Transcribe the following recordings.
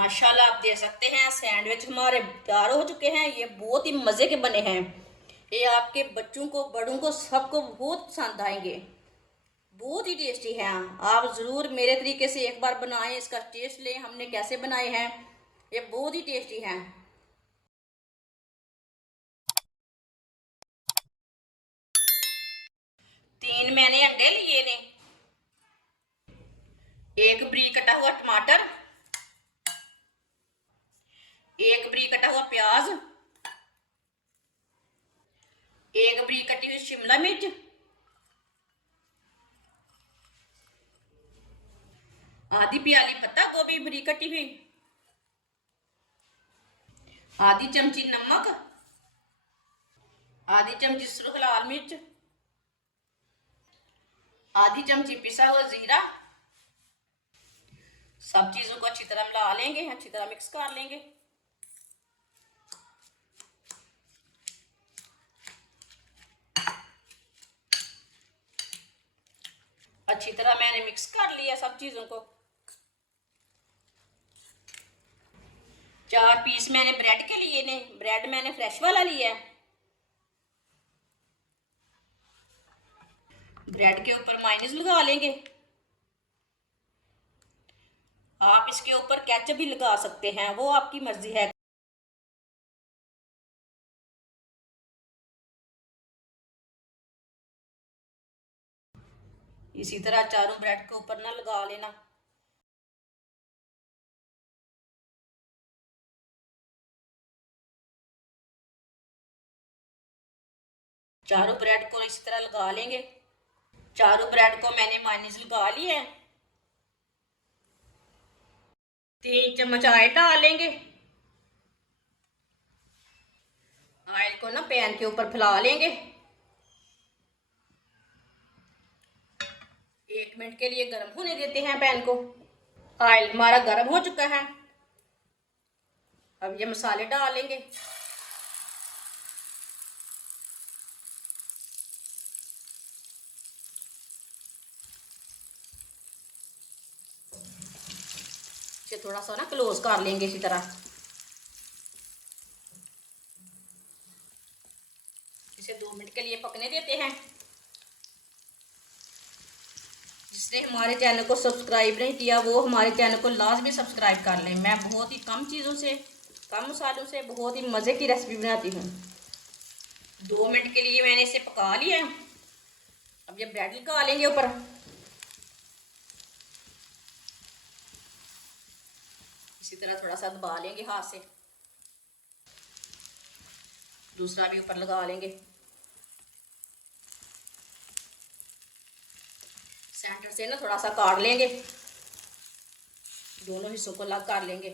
माशाल्लाह आप देख सकते हैं सैंडविच हमारे तैयार हो चुके हैं। ये बहुत ही मज़े के बने हैं। ये आपके बच्चों को बड़ों को सबको बहुत पसंद आएंगे। बहुत ही टेस्टी हैं। आप ज़रूर मेरे तरीके से एक बार बनाएं, इसका टेस्ट लें हमने कैसे बनाए हैं। ये बहुत ही टेस्टी हैं। 3 मैंने अंडे लिए ने, एक बरीक कटा हुआ टमाटर, एक बरीक कटा हुआ प्याज, एक बरीक कटी हुई शिमला मिर्च, आधी प्याली पत्ता गोभी बरीक कटी हुई, आधी चमची नमक, आधी चमची सुरख लाल मिर्च, आधी चमची पिसा हुआ जीरा। सब चीजों को अच्छी तरह मिला लेंगे, अच्छी तरह मिक्स कर लेंगे। अच्छी तरह मैंने मिक्स कर लिया सब चीजों को। 4 पीस मैंने ब्रेड के लिए ने, ब्रेड मैंने फ्रेश वाला लिया है। ब्रेड के ऊपर मायोनीज लगा लेंगे। आप इसके ऊपर केचप भी लगा सकते हैं, वो आपकी मर्जी है। इसी तरह चारों ब्रेड के ऊपर ना लगा लेना। चारों ब्रेड को इसी तरह लगा लेंगे। चारों ब्रेड को मैंने मायोनीज लगा लिया है। 3 चम्मच ऑयल डालेंगे। ऑयल को ना पैन के ऊपर फैला लेंगे। 1 मिनट के लिए गर्म होने देते हैं पैन को। ऑयल हमारा गर्म हो चुका है। अब ये मसाले डालेंगे। इसे थोड़ा सा ना क्लोज कर लेंगे इसी तरह। इसे 2 मिनट के लिए पकने देते हैं। जिसने हमारे चैनल को सब्सक्राइब नहीं किया वो हमारे चैनल को लाजमी सब्सक्राइब कर लें। मैं बहुत ही कम चीज़ों से, कम मसालों से बहुत ही मज़े की रेसिपी बनाती हूँ। 2 मिनट के लिए मैंने इसे पका लिया। अब ये ब्रेड लगा लेंगे ऊपर। इसी तरह थोड़ा सा दबा लेंगे हाथ से। दूसरा भी ऊपर लगा लेंगे। सेंटर से ना थोड़ा सा काट लेंगे, दोनों हिस्सों को अलग कर लेंगे।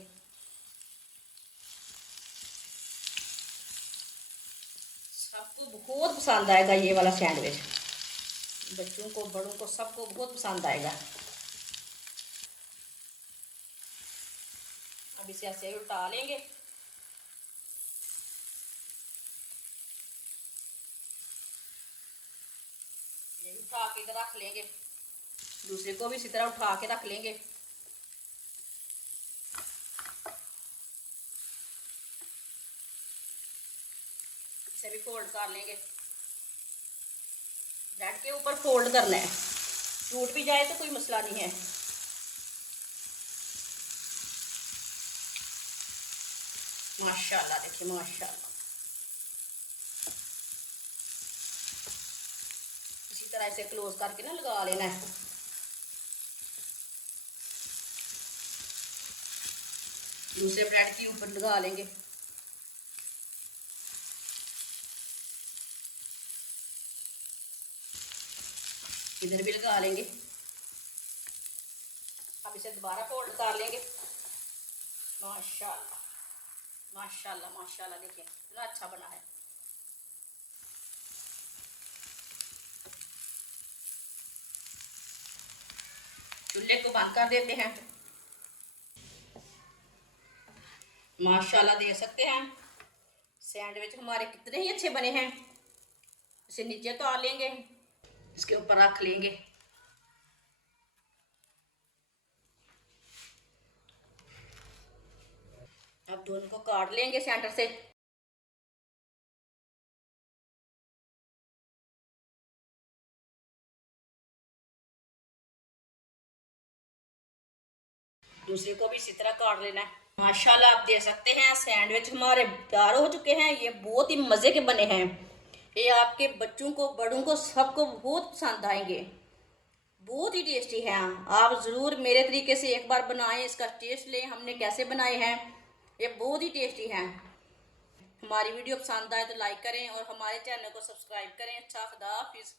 सबको बहुत पसंद आएगा ये वाला सैंडविच। बच्चों को बड़ों को सबको बहुत पसंद आएगा। अब इसे ऐसे उल्टा लेंगे। ये उठा के इधर रख लेंगे। दूसरे को भी इसी तरह उठा के रख लेंगे। इसे भी फोल्ड कर लेंगे। ब्रेड के ऊपर फोल्ड करना है, टूट भी जाए तो कोई मसला नहीं है। माशाल्लाह देखिए माशाल्लाह। इसी तरह इसे क्लोज करके ना लगा लेना है। दूसरे ब्रेड के ऊपर लगा लेंगे। इधर भी लगा लेंगे। अब इसे दोबारा फोल्ड कर लेंगे। माशाल्लाह माशाल्लाह माशाल्लाह देखिए कितना अच्छा बना है। चूल्हे को बंद कर देते हैं। माशाल्लाह देख सकते हैं सैंडविच हमारे कितने ही अच्छे बने हैं। इसे नीचे उतार लेंगे, इसके ऊपर रख लेंगे। अब दोनों को काट लेंगे सेंटर से। दूसरे को भी इसी तरह काट लेना है। माशाल्लाह आप देख सकते हैं सैंडविच हमारे तैयार हो चुके हैं। ये बहुत ही मज़े के बने हैं। ये आपके बच्चों को बड़ों को सबको बहुत पसंद आएंगे। बहुत ही टेस्टी हैं। आप ज़रूर मेरे तरीके से एक बार बनाएं, इसका टेस्ट लें हमने कैसे बनाए हैं। ये बहुत ही टेस्टी हैं। हमारी वीडियो पसंद आए तो लाइक करें और हमारे चैनल को सब्सक्राइब करें। अच्छा, खुदा हाफिज़।